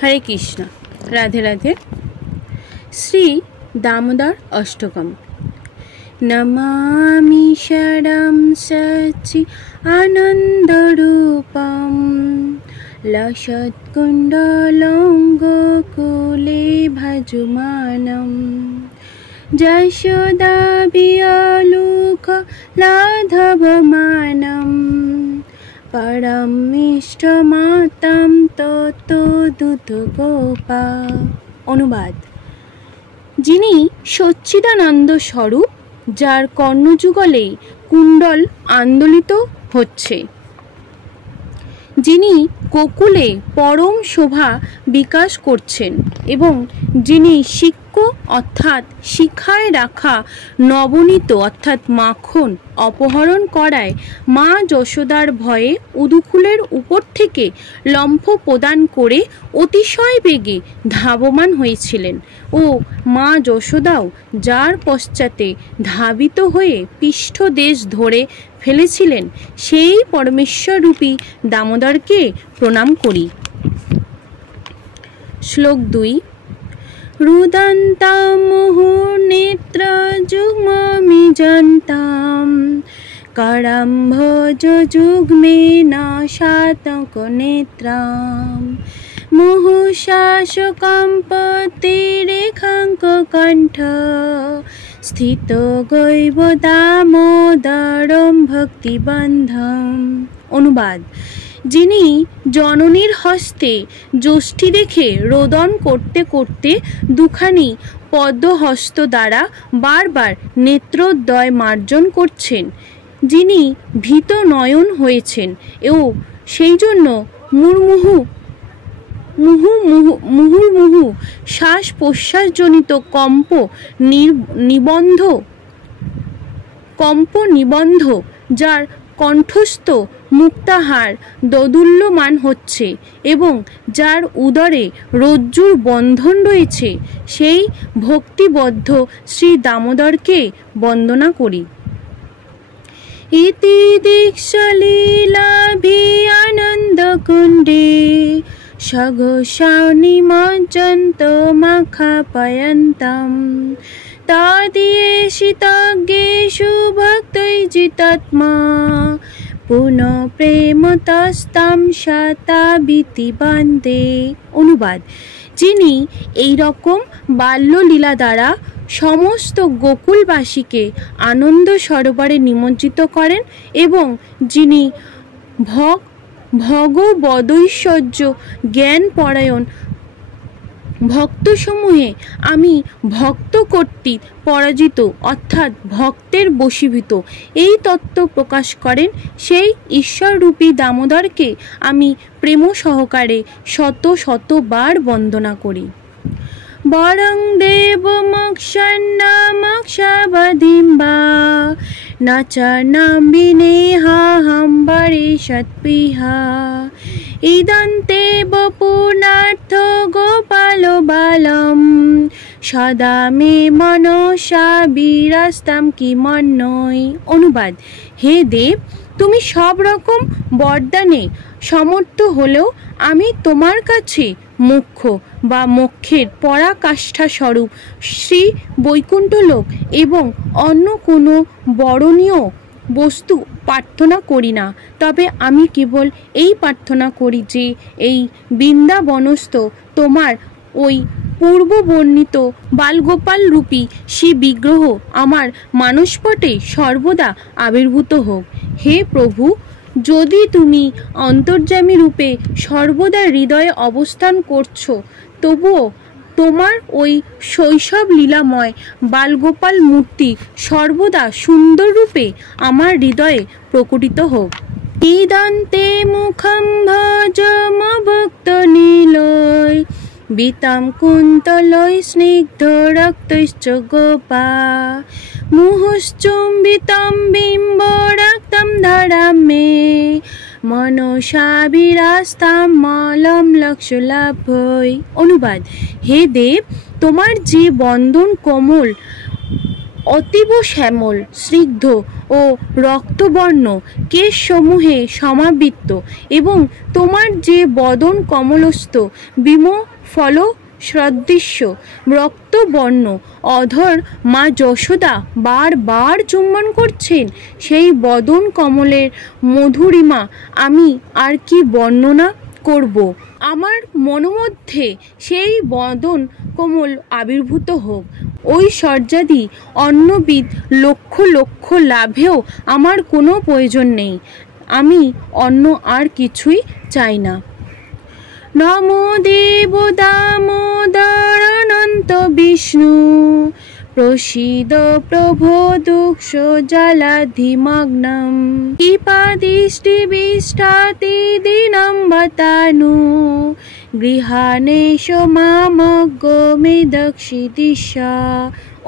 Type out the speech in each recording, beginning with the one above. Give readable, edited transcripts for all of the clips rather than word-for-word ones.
हरे कृष्ण। राधे राधे। श्री दामोदर अष्टकम। नमामि शरणं सच्चि आनन्दरूपं लसत्कुण्डलं गोकुले भजमानं यशोदाभियालुक लाघवमानं परमिष्टमातं ततो दूतगोपा। অনুবাদ। যিনি সচ্চিদানন্দ স্বরূপ, যার কর্ণযুগলে কুণ্ডল আন্দোলিত হচ্ছে, যিনি গোকুলে পরম শোভা বিকাশ করছেন এবং যিনি শিক্ষ অর্থাৎ শিখায় রাখা নবনীত অর্থাৎ মাখন অপহরণ করায় মা যশোদার ভয়ে উদুকুলের উপর থেকে লম্ফ প্রদান করে অতিশয় বেগে ধাবমান হয়েছিলেন ও মা যশোদাও যার পশ্চাতে ধাবিত হয়ে পৃষ্ঠদেশ ধরে ফেলেছিলেন, সেই পরমেশ্বররূপী দামোদরকে প্রণাম করি। শ্লোক 2। রুদন্তাম মুহুর্নেত্র যুগ্মমি জন্তাম করম্ভোজ যুগ্মেন শাতক নেত্রাম মুহুশাসকম্পতি রেখাঙ্ক কণ্ঠ স্থিত গৈব দামোদরম ভক্তিবন্ধম। অনুবাদ। যিনি জননীর হস্তে যষ্টি দেখে রোদন করতে করতে দুখানি পদ্মহস্ত দ্বারা বারবার নেত্রোদ্বয় মার্জন করছেন, যিনি ভীত নয়ন হয়েছেন ও সেই জন্য মুহুর্মুহু শ্বাস প্রশ্বাসজনিত কম্প নিবন্ধ, যার কণ্ঠস্থ মুক্তাহার দোদুল্যমান হচ্ছে এবং যার উদরে রজ্জুর বন্ধন রয়েছে, সেই ভক্তিবদ্ধ শ্রী দামোদরকে বন্দনা করি। ইতি দীক্ষলীলাভি আনন্দকুণ্ডে সঘোষানিমজ্জন্ত মাখাপয়ন্তম তদ্যেষিতজ্ঞেষু ভক্তৈর্জিতাত্মা পুনঃ প্রেমতস্তাম শতাবিতি বন্দে। অনুবাদ। যিনি এই রকম বাল্যলীলা দ্বারা সমস্ত গোকুলবাসীকে আনন্দ সরোবরে নিমজ্জিত করেন এবং যিনি ভগবদৈশ্বর্য জ্ঞান পরায়ণ ভক্তসমূহে আমি ভক্ত কর্তৃক পরাজিত অর্থাৎ ভক্তের বশীভূত এই তত্ত্ব প্রকাশ করেন, সেই ঈশ্বররূপী দামোদরকে আমি প্রেম সহকারে শত শতবার বন্দনা করি। বরং দেব মক্ষন্নামক্ষাবধিম বা নচর্ণাম বিনেহাহম বরিষৎপিহা ইদন্তে বপুর্ণার্থ গোপাল বালম সদা মে মনসা বিরাস্তাম কিমন্যই। অনুবাদ। হে দেব, তুমি সব রকম বরদানে সমর্থ হলেও আমি তোমার কাছে মুখ্য বা মোক্ষের পরাকাষ্ঠা স্বরূপ শ্রী বৈকুণ্ঠলোক এবং অন্য কোনো বরণীয় বস্তু প্রার্থনা করি না, তবে আমি কেবল এই প্রার্থনা করি যে এই বৃন্দাবনস্থ তোমার ওই পূর্ববর্ণিত বালগোপাল রূপী শ্রী বিগ্রহ আমার মানসপটে সর্বদা আবির্ভূত হোক। হে প্রভু, যদি তুমি অন্তর্যামী রূপে সর্বদা হৃদয়ে অবস্থান করছো, তবুও তোমার ওই শৈশব লীলাময় বালগোপাল মূর্তি সর্বদা সুন্দর রূপে আমার হৃদয়ে প্রকটিত হোক। ইদন্তে মুখম ভজমভুক্ত নীলয় বিতাম কুন্তলয় স্নিগ্ধ রক্তশ্চ গোপা মুহুশ্চুম্বিতম বিম্ব রক্তম ধরাম মে মনসা বিরাস্তাম মলম লক্ষ্যলাভই। অনুবাদ। হে দেব, তোমার যে বন্ধন কোমল অতীব শ্যামল স্নিগ্ধ ও রক্তবর্ণ কেশসমূহে সমাবৃত এবং তোমার যে বদন কমলস্থ বিমফল সদৃশ্য রক্তবর্ণ অধর মা যশোদা বারবার চুম্বন করছেন, সেই বদন কমলের মধুরিমা আমি আর কি বর্ণনা করব। আমার মনোমধ্যে সেই বদন কোমল আবির্ভূত হোক। ঐশ্বর্যাদি অন্যবিধ লক্ষ লক্ষ লাভেও আমার কোনো প্রয়োজন নেই। আমি অন্য আর কিছুই চাই না। নমো দেব দামোদর অনন্ত বিষ্ণু প্রসীদ প্রভো দুঃখ জলাধিমগ্নম কৃপাদৃষ্টিবিষ্টাতি দীনম বতানু গৃহাণেশ মামজ্ঞ মে দক্ষিদিশা।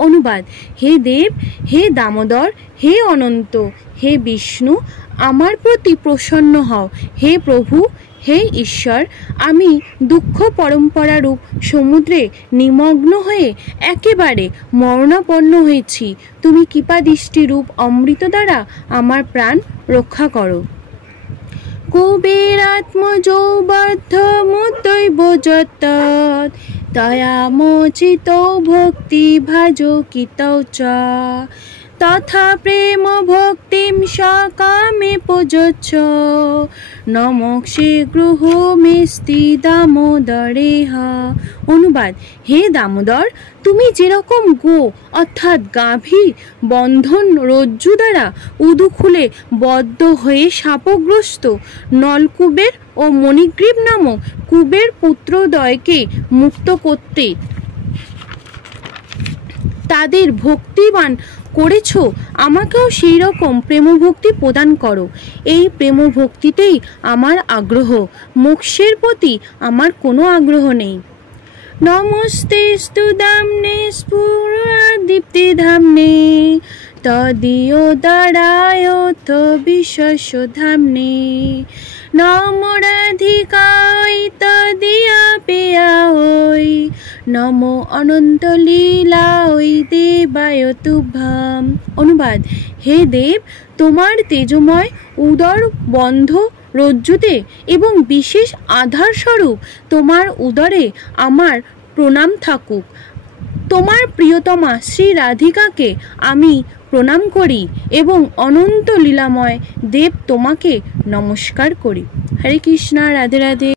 অনুবাদ: হে দেব, হে দামোদর, হে অনন্ত, হে বিষ্ণু, আমার প্রতি প্রসন্ন হও। হে প্রভু, হে ঈশ্বর, আমি দুঃখ পরম্পরারূপ সমুদ্রে নিমগ্ন হয়ে একেবারে মরণাপন্ন হয়েছি। তুমি কৃপাদৃষ্টিরূপ অমৃত দ্বারা আমার প্রাণ রক্ষা করো। কুবেরাত্মজৌবদ্ধ মুদৈব যত্তৎ তয়ামোচিত ভক্তি ভাজকিতৌ চ তথা প্রেম ভক্তিম সকামে প্রযচ্ছ নমক্ষে গৃহমেস্তি দামোদরেহ। অনুবাদ: হে দামোদর, তুমি যেরকম গো অর্থাৎ গাভী বন্ধন রজ্জু দ্বারা উদুখুলে বদ্ধ হয়ে শাপগ্রস্ত নলকুবের ও মণিগ্রীব নামক কুবের পুত্রদ্বয়কে মুক্ত করতে তাদের ভক্তিবান করেছ, আমাকেও সেই রকম প্রেমভক্তি প্রদান করো। এই প্রেমভক্তিতেই আমার আগ্রহ, মোক্ষের প্রতি আমার কোনো আগ্রহ নেই। নমস্তেস্তু দাম্নে স্ফুরদীপ্তি ধাম্নে তদীয়োদরায়থ বিশ্বস্য ধাম্নে নমো রাধিকায় তদীয়াপেয়ায় নমো অনন্ত লীলায় দেবায় তুভ্যম। অনুবাদ: হে দেব, তোমার তেজময় উদর বন্ধ রজ্জুতে এবং বিশেষ আধার স্বরূপ তোমার উদরে আমার প্রণাম থাকুক। তোমার প্রিয়তমা শ্রী রাধিকাকে আমি প্রণাম করি এবং অনন্ত লীলাময় দেব তোমাকে নমস্কার করি। হরে কৃষ্ণ, রাধে রাধে।